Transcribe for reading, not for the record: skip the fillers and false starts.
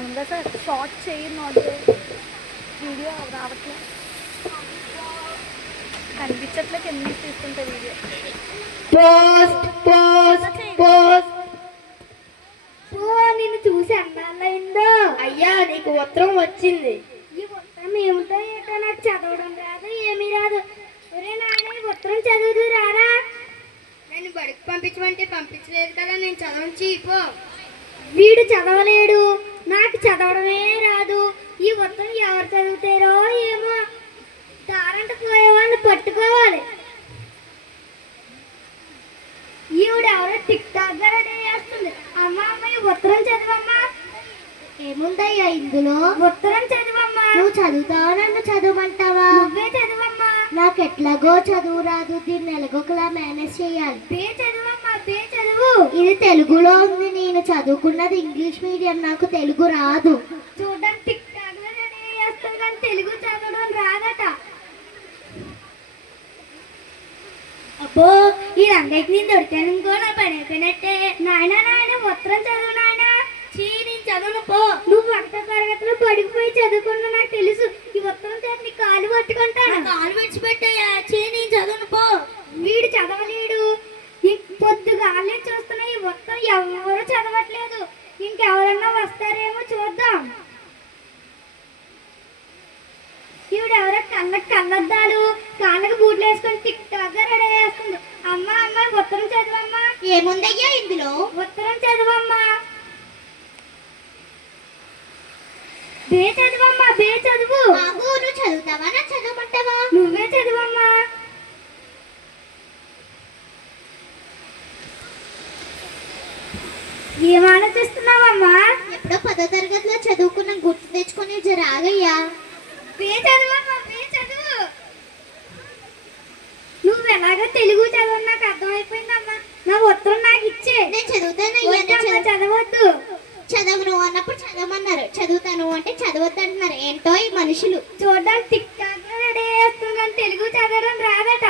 అవునా sir short చేయి not video రావట్లేదు కనిపించట్లేదు ఎన్ని తీసుకుంటే వీడియో పోస్ట్ పోస్ట్ పోస్ట్ నిన్ను చూసి అన్నాళ్ళయిందో. అయ్యా నీకు ఉత్తరం వచ్చింది. ఈ ఉత్తరం ఏమిటో ఏటో నాకు చదవడం రాదు ఏమీ రాదు. ఒరే నాయన ఈ ఉత్తరం చదువుతూ రారా. నన్ను బడికి పంపించమంటే పంపించలేదు కదా, నేను చదవను చీపో. వీడు చదవలేడు, నాకు చదవడమే రాదు. ఈ ఉత్తరం ఎవరు చదువుతారో ఏమో. దారంట పోయేవాడిని పట్టుకోవాలి. ఈవిడెవరో టిక్ టాక్ గా రెడీ చేస్తుంది. అమ్మ అమ్మ ఈ ఉత్తరం చదవమ్మా. ఏముందయ్యా ఇందులో? ఉత్తరం చదవమ్మా. నువ్వు చదువుతావా నన్ను చదవమంటావా? నువ్వే చదవమ్మా. నాకు ఎట్లాగో చదువు రాదు, దీన్ని ఎలాగోకలా మేనేజ్ చేయాలి. బే చదవమ్మా, బే చదువు. ఇది తెలుగులో ఉంది, నేను చదువుకున్నది ఇంగ్లీష్ మీడియం, నాకు తెలుగు రాదు. చూడడానికి టిక్ టాక్ గా రెడీ చేస్తుంది కానీ తెలుగు చదవడం రాదట. అబ్బో ఈ రంగకి నేను దొరికాను ఇంకో నా పని అయిపోయినట్టే. నాయన నాయన ఉత్తరం చదువు నాయన. చీ నేను చదువును పో. నువ్వు ఒకటో తరగతిలో పడిపోయి చదువుకున్నా నాకు తెలుసు. ఈ ఉత్తరం చేతి నీ కాలు పట్టుకుంటాను. కాలు విడిచిపెట్టాయా. చీ నేను చదువును పో. వీడు చదవలేడు. ఈ పొద్దుగాలే చూస్తున్నా ఈ ఉత్తరం ఎవరు చదవట్లేదు. ఇంకెవరన్నా వస్తారేమో చూద్దాం. ఈవిడెవరో కళ్ళకి కళ్ళద్దాలు కాళ్ళకి బూట్లు వేసుకొని టిక్ టాక్ గా రెడీ చేస్తుంది. అమ్మ అమ్మ ఉత్తరం చదవమ్మా. ఏముందయ్యా ఇందులో? ఉత్తరం చదవమ్మా. బే చదవమ్మా, బే చదువు. బాబు నువ్వు చదువుతావా నా చదవమంటావా? నువ్వే చదవమ్మా. ఏం ఆలోచిస్తున్నావమ్మా? ఎప్పుడో 10వ తరగతిలో చదువుకున్న గుర్తు తెచ్చుకొని జరాగయ్యా. బే చదవమ్మా, బే చదువు. నువ్వు ఎలాగో తెలుగు చదవని నాకు అర్థమైపోయిందమ్మా. నా ఉత్తరం నాకు ఇచ్చే. నేను చదువుతానయ్యా. చదవద్దు. చదవను అన్నప్పుడు చదవమన్నారు, చదువుతాను అంటే చదవద్దు అంటున్నారు. ఏంటో ఈ మనుషులు. చూడడానికి టిక్ టాక్ రెడీ చేస్తుంది కానీ తెలుగు చదవడం రాదట.